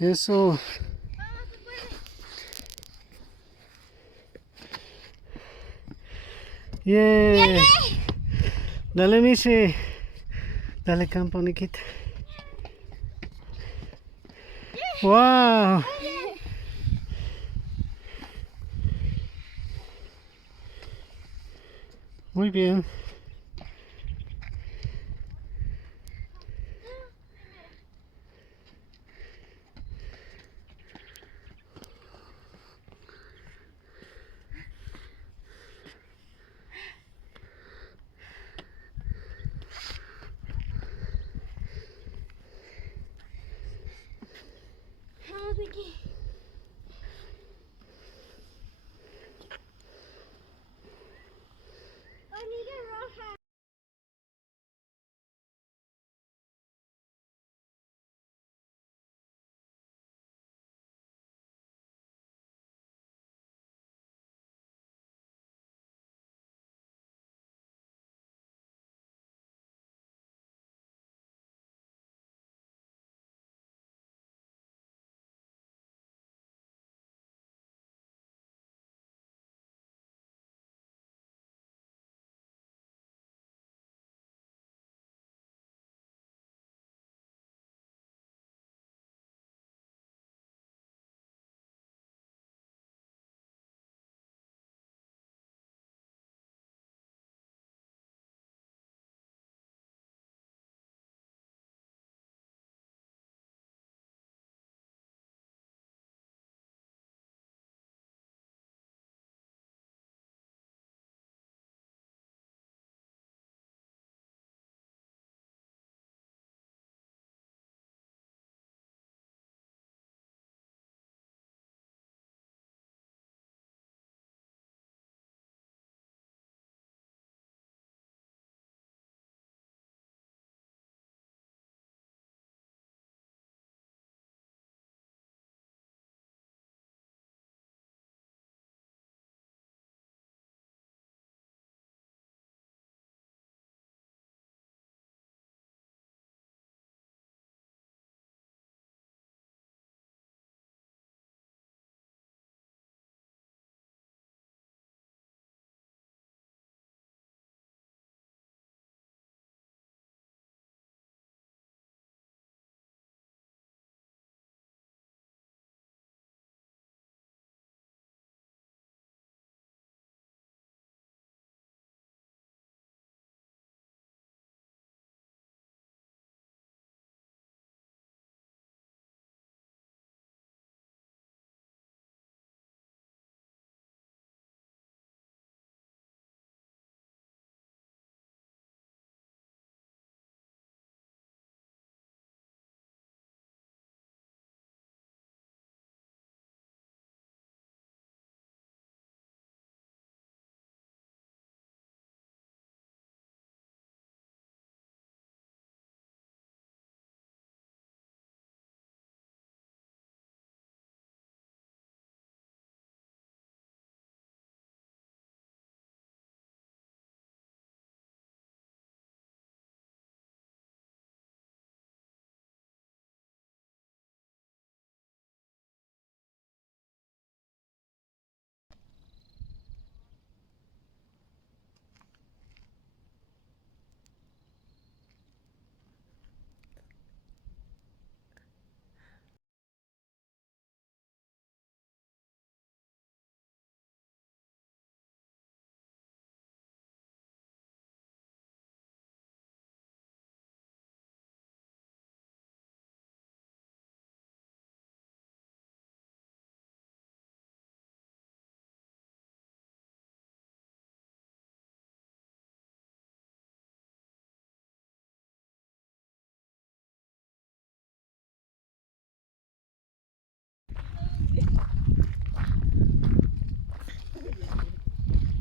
Eso. Yeah. Dale, Missy. Dale campo, Nikita. Wow. Muy bien. Vamos aquí. Hormiga roja.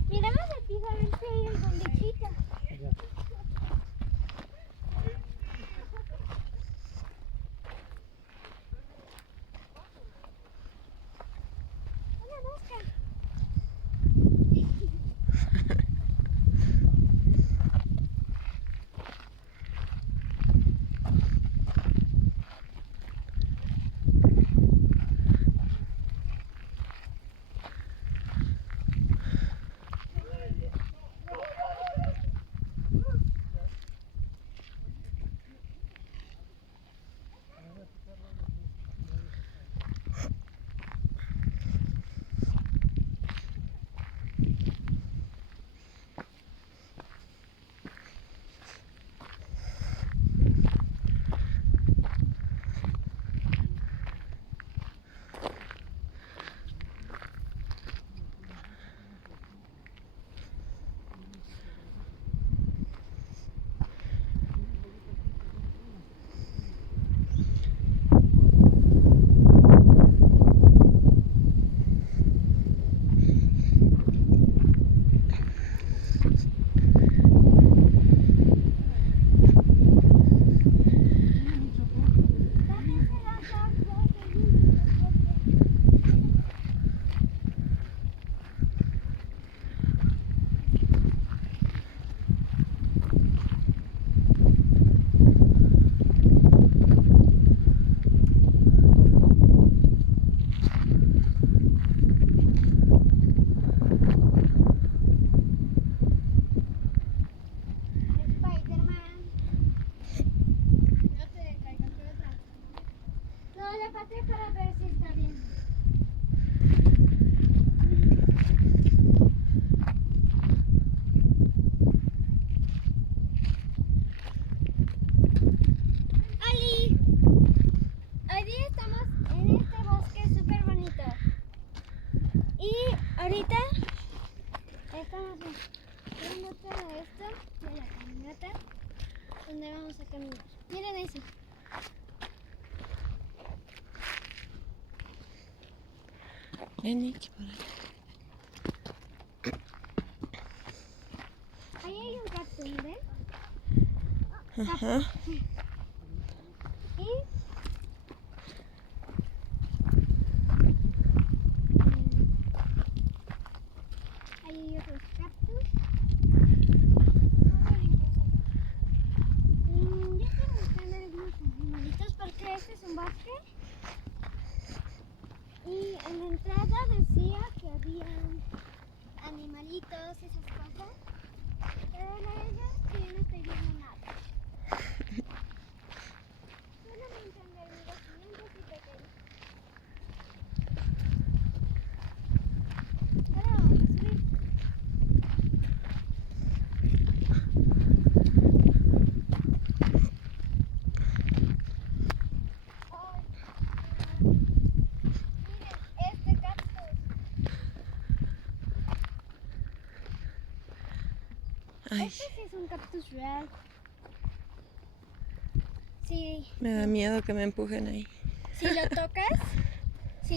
Miremos el piso a ver si hay algún bichito. Una mosca. Ahorita estamos viendo todo esto de la caminata donde vamos a caminar. Miren eso. Ven, Nicky, por ahí. Ahí hay un cactus, ¿ven? Ajá. Y ahí hay otros cactus. Yo estoy buscando algunos animalitos porque este es un bosque. Y en la entrada decía que había animalitos y esas cosas. Pero la verdad es que yo no estoy viendo nada. Solamente hormiguitas gigantes y pequeños. Ahora vamos a subir. Ay, miren, este cactus. Ay, Este sí es un cactus real. Sí. me da miedo que me empujen ahí. Si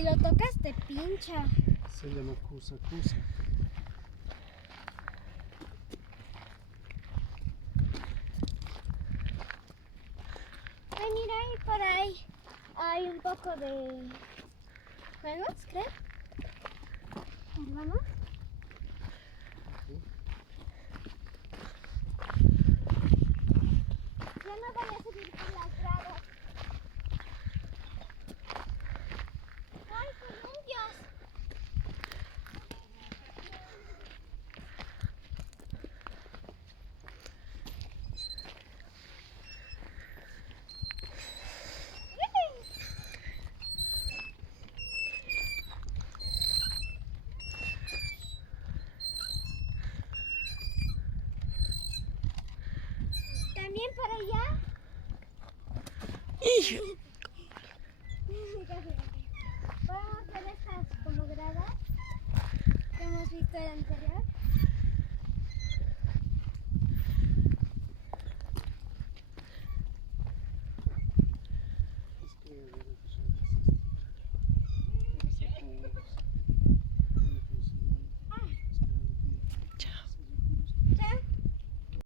lo tocas te pincha. Se llama Cusa Cusa. Ay, mira, ahí por ahí hay un poco de juegos, creo. ¿Vamos? Yo no voy a subir por las gradas. ¡Ay, columpios! También para allá. Hijo.